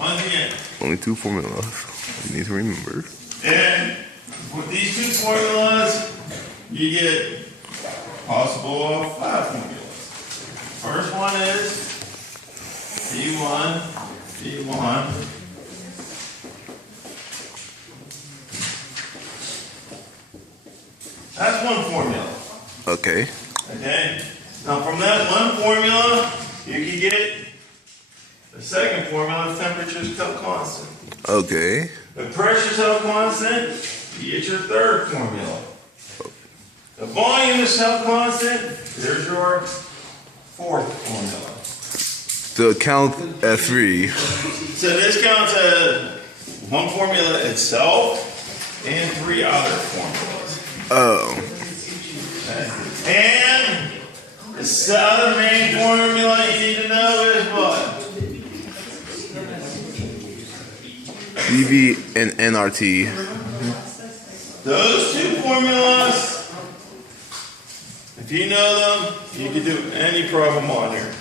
Once again. Only 2 formulas you need to remember. And with these 2 formulas, you get possible of 5 formulas. First one is D1, D1. That's one formula. Okay. Okay. Now from that one formula, you can get the second formula. Temperature is held constant. Okay. The pressure is held constant. You get your third formula. The volume is held constant. There's your fourth formula. So count at 3. So this counts as one formula itself and 3 other formulas. Oh. And the other main formula you need to know is what? EV and NRT. Those 2 formulas, if you know them, you can do any problem on here.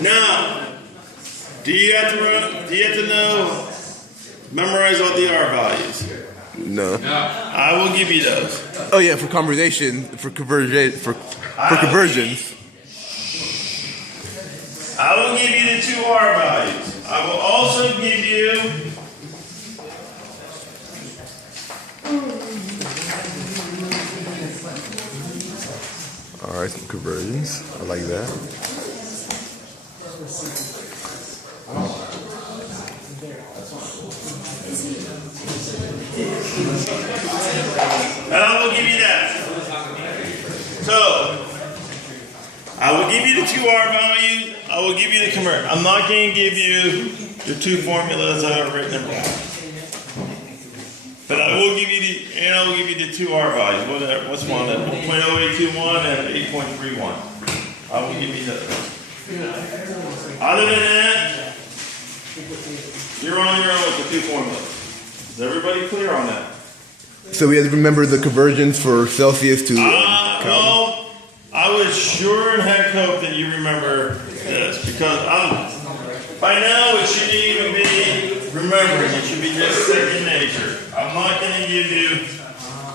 Now, do you have to know, memorize all the R values? No. I will give you those. Oh yeah, for conversation, for conversions. I will give you the 2 R values. I will also give you All right, some conversions. I like that. and I will give you that. So, I will give you the 2 R values. I will give you the convert. I'm not going to give you the 2 formulas that are written in black. But I will give you the 2 R values. What's one? 1.0821 and 8.31. I will give you those. Other than that, you're on your own with the 2 formulas. Is everybody clear on that? So we have to remember the conversions for Celsius to well, I would sure and heck hope that you remember this, because by now it shouldn't even be remembering. It should be just second nature. I'm not going to give you,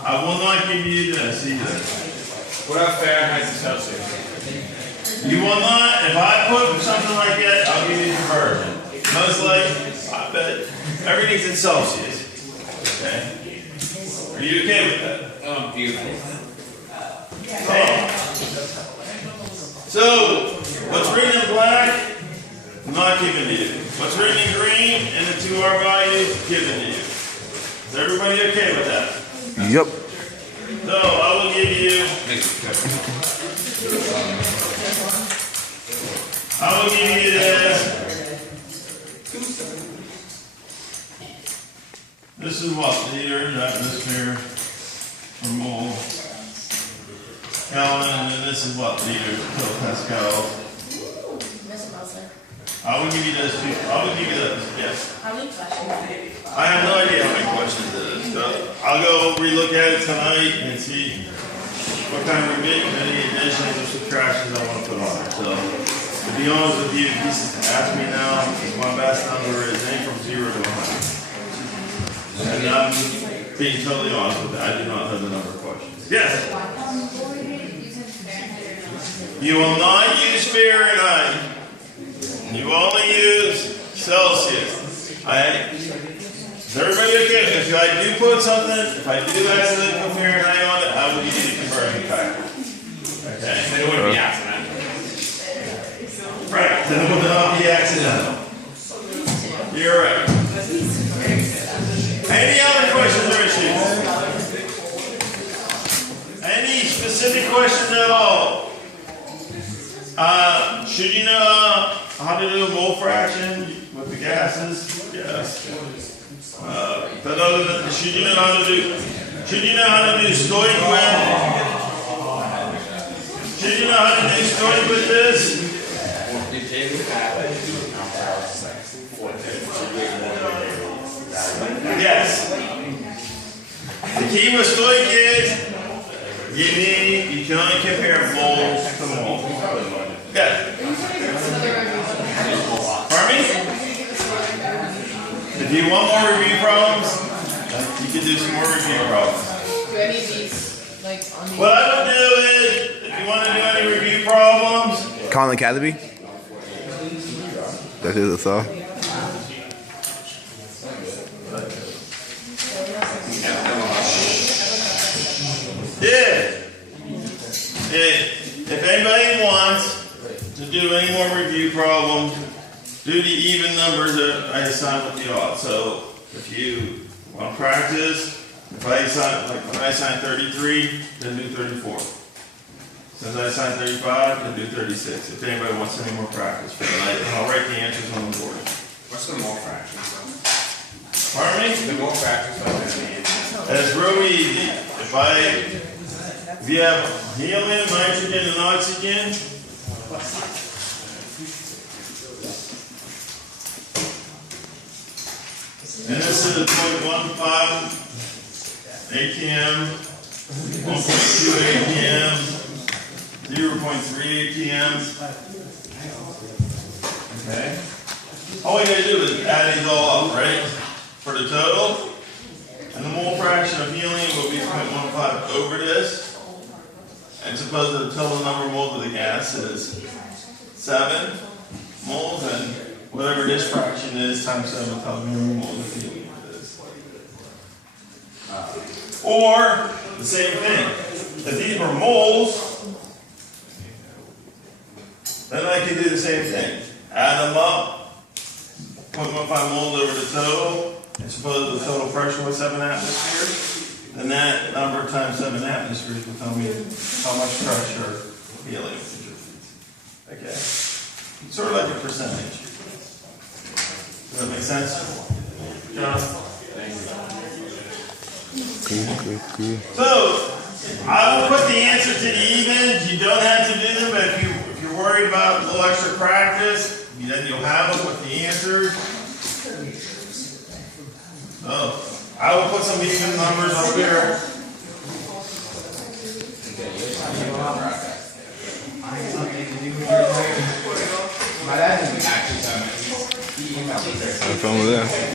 I will not give you this either. What about Fahrenheit and Celsius? You will not, if I put something like that, I'll give you the conversion. Most likely, I bet everything's in Celsius. Okay? Are you okay with that? Oh, beautiful. Okay. So, what's written in black, I'm not giving to you. What's written in green and the 2 R values, given to you. Is everybody okay with that? Yep. So, I will give you this. This is what? Liters, atmosphere, or mole. Kelvin, and then this is what? Liters, kilopascals. I will give you those 2. I will give you those, yes. How many questions? I have no idea how many questions it is. So I'll go relook at it tonight and see what kind of any additions or subtractions I want to put on it. So, to be honest with you, if you ask me now, my best number is anything from 0 to 100. And I'm being totally honest with you, I do not know the number of questions. Yes? You will not use Fahrenheit. You only use Celsius. Is everybody okay? If I do put something, if I do accidentally put Fahrenheit on it, I will give you the conversion factor. Okay? It wouldn't be accidental. Right. Then it will not be accidental. You're right. Any other questions or issues? Any specific questions at all? Should you know how to do a mole fraction with the gases? Yes. But other than, should you know how to do stioch with? Should you know how to do stioch with this? Yes. The key with stioch is you can only compare moles to moles. Yes. Pardon me? If you want more review problems, you can do some more review problems. Do any of these, like, on the... What I would do is, if you want to do any review problems, Khan Academy? That is a saw. yeah. If anybody wants to do any more review problems, do the even numbers that I assign with the odd. So if you want to practice, if I assign, like when I assign 33, then do 34. Since I assign 35, then do 36. If anybody wants any more practice, but I'll write the answers on the board. What's the mole fraction? Pardon me? The mole fraction is like the It's real easy. If you have helium, nitrogen, and oxygen, and this is 0.15 ATM, 1.2 ATM, 0.3 ATM. Okay. All we gotta do is add these all up, right? For the total. And the mole fraction of helium will be 0.15 over this. And suppose the total number of moles of the gas is 7 moles, and whatever this fraction is times 7 tells me how many moles of helium it is. Or the same thing. If these were moles, then I can do the same thing. Add them up, 0.15 moles over the total. And suppose the total pressure was 7 atmospheres, then that number times 7 atmospheres will tell me how much pressure helium contributes. Okay? It's sort of like a percentage. Does that make sense? John? Cool. So, I will put the answer to the evens. You don't have to do them, but if you're worried about a little extra practice, then you'll have them with the answers. Oh, I will put some even numbers up here. Have fun with that.